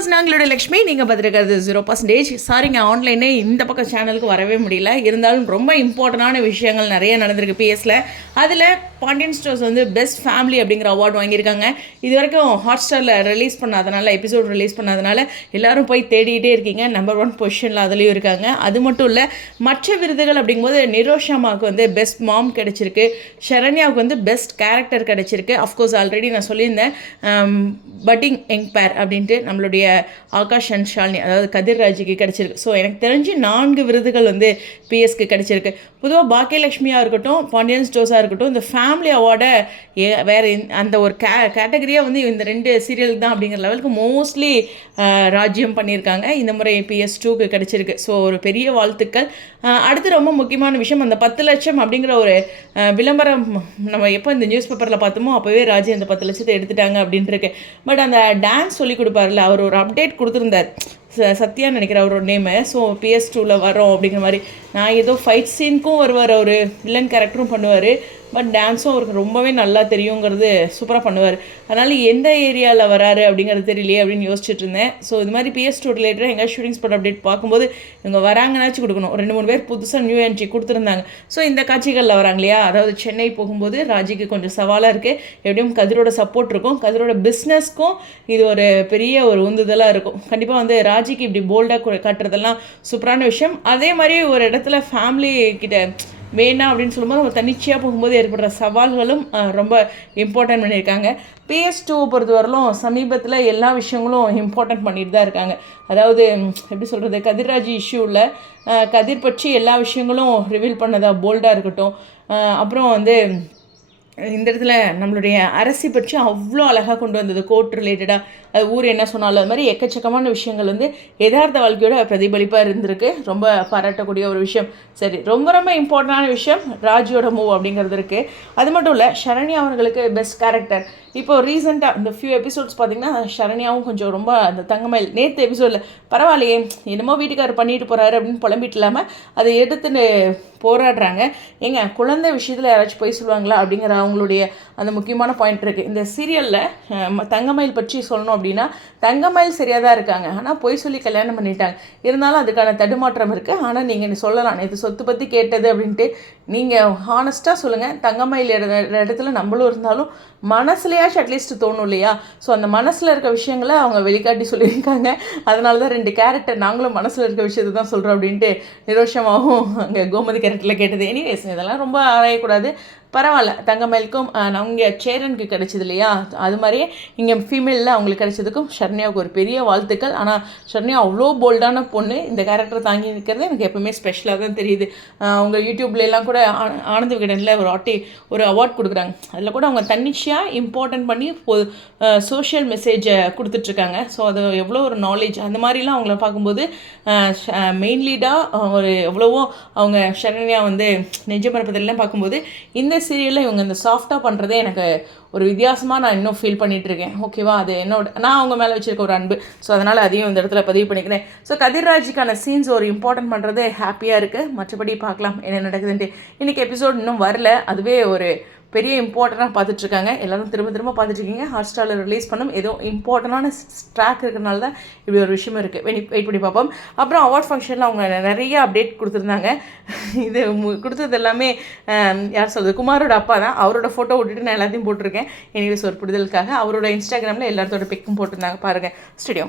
Viewers, நாங்களோட Lakshmi. நீங்கள் பார்த்துருக்கிறது 0%. சாரிங்க, ஆன்லைனே இந்த பக்கம் சேனலுக்கு வரவே முடியல. இருந்தாலும் ரொம்ப இம்பார்ட்டண்டான விஷயங்கள் நிறைய நடந்திருக்கு பிஎஸ்ல. அதில் பாண்டியன் ஸ்டோர்ஸ் வந்து பெஸ்ட் ஃபேமிலி அப்படிங்கிற அவார்டு வாங்கியிருக்காங்க. இது வரைக்கும் ஹாட்ஸ்டாரில் ரிலீஸ் பண்ணாதனால, எபிசோட் ரிலீஸ் பண்ணாதனால எல்லாரும் போய் தேடிகிட்டே இருக்கீங்க. நம்பர் 1 பொசிஷனில் அதுலேயும் இருக்காங்க. அது மட்டும் இல்லை, மற்ற விருதுகள் அப்படிங்கும்போது நிரோஷாமாவுக்கு வந்து பெஸ்ட் மாம் கிடச்சிருக்கு, ஷரண்யாவுக்கு வந்து பெஸ்ட் கேரக்டர் கிடச்சிருக்கு. அஃப்கோர்ஸ் ஆல்ரெடி நான் சொல்லியிருந்தேன் பட்டிங் யங் பேர் அப்படின்ட்டு நம்மளுடைய ஆகாஷ் அண்ட் ஷாலினி, அதாவது கதிர்ராஜுக்கு கிடச்சிருக்கு. ஸோ எனக்கு தெரிஞ்சு 4 விருதுகள் வந்து பிஎஸ்க்கு கிடச்சிருக்கு. பொதுவாக பாக்கியலட்சுமியாக இருக்கட்டும், பாண்டியன் ஸ்டோர்ஸாக இருக்கட்டும், இந்த ஃபேமிலி அவார்டை வேறு அந்த ஒரு கேட்டகரியாக வந்து இந்த 2 சீரியல் தான் அப்படிங்கிற லெவலுக்கு மோஸ்ட்லி ராஜ்யம் பண்ணியிருக்காங்க. இந்த முறை PS2க்கு கிடச்சிருக்கு. ஸோ ஒரு பெரிய வாழ்த்துக்கள். அடுத்து ரொம்ப முக்கியமான விஷயம், அந்த 10 லட்சம் அப்படிங்கிற ஒரு விளம்பரம் நம்ம எப்போ இந்த நியூஸ் பேப்பரில் பார்த்தோமோ அப்போவே ராஜி அந்த 10 லட்சத்தை எடுத்துட்டாங்க அப்படின்ட்டு இருக்கு. பட் அந்த டான்ஸ் சொல்லி கொடுப்பார்ல, அவர் ஒரு அப்டேட் கொடுத்துருந்தார், சத்யான்னு நினைக்கிற அவரோட நேமு. ஸோ PS2வில் வரோம் அப்படிங்கிற மாதிரி. நான் ஏதோ ஃபைட் சீனுக்கும் வருவார், அவர் வில்லன் கேரக்டரும் பண்ணுவார். பட் டான்ஸும் அவருக்கு ரொம்பவே நல்லா தெரியுங்கிறது, சூப்பராக பண்ணுவார். அதனால் எந்த ஏரியாவில் வராரு அப்படிங்கிறது தெரியலையே அப்படின்னு யோசிச்சுட்டு இருந்தேன். ஸோ இது மாதிரி PS2 ரிலேட்டடாக எங்கள் ஷூட்டிங் ஸ்பாட் அப்டேட் பார்க்கும்போது இவங்க வராங்கன்னாச்சும் கொடுக்கணும். 2-3 பேர் புதுசாக நியூ என்ட்ரி கொடுத்துருந்தாங்க. ஸோ இந்த காட்சிகளில் வராங்க இல்லையா, அதாவது சென்னை போகும்போது ராஜிக்கு கொஞ்சம் சவாலாக இருக்குது. எப்படியும் கதிரோட சப்போர்ட் இருக்கும், கதிரோட பிஸ்னஸ்க்கும் இது ஒரு பெரிய ஒரு உந்துதலாக இருக்கும். கண்டிப்பாக வந்து ராஜிக்கு இப்படி போல்டாக காட்டுறதெல்லாம் சூப்பரான விஷயம். அதே மாதிரி ஒரு இடத்துல ஃபேமிலி கிட்ட வேணாம் அப்படின்னு சொல்லும்போது நம்ம தன்னிச்சையாக போகும்போது ஏற்படுற சவால்களும் ரொம்ப இம்பார்ட்டன்ட் பண்ணியிருக்காங்க. PS2 பொறுத்தவரையிலும் சமீபத்தில் எல்லா விஷயங்களும் இம்பார்ட்டன்ட் பண்ணிட்டு தான் இருக்காங்க. அதாவது எப்படி சொல்கிறது, கதிர்ராஜ் இஷ்யூவில் கதிர் பற்றி எல்லா விஷயங்களும் ரிவீல் பண்ணதாக போல்டாக இருக்கட்டும். அப்புறம் வந்து இந்த இடத்துல நம்மளுடைய அரசி பற்றி அவ்வளோ அழகாக கொண்டு வந்தது, கோர்ட் ரிலேட்டடாக, அது ஊர் என்ன சொன்னாலும் அது மாதிரி எக்கச்சக்கமான விஷயங்கள் வந்து யதார்த்த வாழ்க்கையோட பிரதிபலிப்பாக இருந்திருக்கு. ரொம்ப பாராட்டக்கூடிய ஒரு விஷயம். சரி, ரொம்ப ரொம்ப இம்பார்ட்டண்டான விஷயம் ராஜியோட மூவ் அப்படிங்கிறது இருக்குது. அது மட்டும் இல்லை, ஷரண்யா அவர்களுக்கு பெஸ்ட் கேரக்டர். இப்போது ரீசெண்டாக இந்த ஃபியூ எபிசோட்ஸ் பார்த்திங்கன்னா ஷரண்யாவும் கொஞ்சம் ரொம்ப அந்த தங்கமயில் நேற்று எபிசோடில் பரவாயில்லையே, என்னமோ வீட்டுக்காரர் பண்ணிட்டு போகிறாரு அப்படின்னு புலம்பிட்டு இல்லாமல் அதை எடுத்துன்னு போராடுறாங்க. ஏங்க, குழந்தை விஷயத்தில் யாராச்சும் போய் சொல்லுவாங்களா அப்படிங்கிற அவங்களுடைய அந்த முக்கியமான பாயிண்ட் இருக்குது. இந்த சீரியலில் தங்கமயில் பற்றி சொல்லணும் அப்படின்னா, தங்கமயில் சரியாக தான் இருக்காங்க, ஆனால் பொய் சொல்லி கல்யாணம் பண்ணிட்டாங்க. இருந்தாலும் அதுக்கான தடுமாற்றம் இருக்குது. ஆனால் நீங்கள் சொல்லலாம், நேற்று சொத்து பற்றி கேட்டது அப்படின்ட்டு நீங்கள் ஹானஸ்ட்டாக சொல்லுங்கள். தங்கமயில் இடத்துல நம்மளும் இருந்தாலும் மனசுலையாச்சும் அட்லீஸ்ட் தோணும் இல்லையா? ஸோ அந்த மனசில் இருக்க விஷயங்களை அவங்க வெளிக்காட்டி சொல்லியிருக்காங்க. அதனால தான் 2 கேரக்டர் நாங்களும் மனசில் இருக்க விஷயத்தை தான் சொல்கிறோம் அப்படின்ட்டு நிரோஷமாகவும் அங்கே கோமதி கேரக்டரில் கேட்டது. எனிவேஸ், இதெல்லாம் ரொம்ப ஆராயக்கூடாது. பரவாயில்ல, தங்கமயிலுக்கும் அவங்க சேரனுக்கு கிடைச்சது இல்லையா, அது மாதிரியே இங்கே ஃபீமேலில் அவங்களுக்கு கிடைச்சதுக்கும் ஷரண்யாவுக்கு ஒரு பெரிய வாழ்த்துக்கள். ஆனால் ஷரண்யா அவ்வளோ போல்டான பொண்ணு, இந்த கேரக்டர் தாங்கி நிற்கிறது எனக்கு எப்பவுமே ஸ்பெஷலாக தான் தெரியுது. அவங்க யூடியூப்லாம் கூட ஆனந்த விகடனில் ஒரு அவார்ட் கொடுக்குறாங்க. அதில் கூட அவங்க தன்னிச்சையாக இம்பார்ட்டன்ட் பண்ணி சோஷியல் மெசேஜை கொடுத்துட்ருக்காங்க. ஸோ அது எவ்வளோ ஒரு நாலேஜ், அந்த மாதிரிலாம் அவங்கள பார்க்கும்போது மெயின் லீடாக ஒரு எவ்வளவோ அவங்க ஷரண்யா வந்து நெஞ்ச மரப்பதெல்லாம் பார்க்கும்போது இந்த சீரியலில் இவங்க இந்த சாஃப்டாக பண்ணுறதே எனக்கு ஒரு வித்தியாசமாக நான் இன்னும் ஃபீல் பண்ணிகிட்ருக்கேன். ஓகேவா, அது நான் அவங்க மேலே வச்சுருக்க ஒரு அன்பு. ஸோ அதனால் அதையும் இந்த இடத்துல பதிவு பண்ணிக்கிறேன். ஸோ கதிர்ராஜுக்கான சீன்ஸ் ஒரு இம்பார்ட்டன்ட் பண்ணுறது ஹாப்பியாக இருக்குது. மற்றபடி பார்க்கலாம் என்ன நடக்குதுன்ட்டு. இன்றைக்கி எபிசோட் இன்னும் வரல, அதுவே ஒரு பெரிய இம்பார்ட்டண்ட்டாக பார்த்துட்ருக்காங்க. எல்லோரும் திரும்ப பார்த்துட்ருக்கீங்க. ஹாட்ஸ்டாரில் ரிலீஸ் பண்ணும் ஏதோ இம்பார்ட்டண்டான ட்ராக் இருக்கிறனால தான் இப்படி ஒரு விஷயம் இருக்குது. வெயிட் பண்ணி பார்ப்போம். அப்புறம் அவார்ட் ஃபங்க்ஷனில் அவங்க நிறைய அப்டேட் கொடுத்துருந்தாங்க. இது கொடுத்தது எல்லாமே யார் சொல்கிறது, குமாரோட அப்பா தான். அவரோட ஃபோட்டோ விட்டுட்டு நான் எல்லாத்தையும் போட்டிருக்கேன். எனிவேஸ், ஒரு புரிதலுக்காக அவரோட இன்ஸ்டாகிராமில் எல்லாத்தோட பிக்கும் போட்டிருந்தாங்க. பாருங்கள் ஸ்டுடியோ.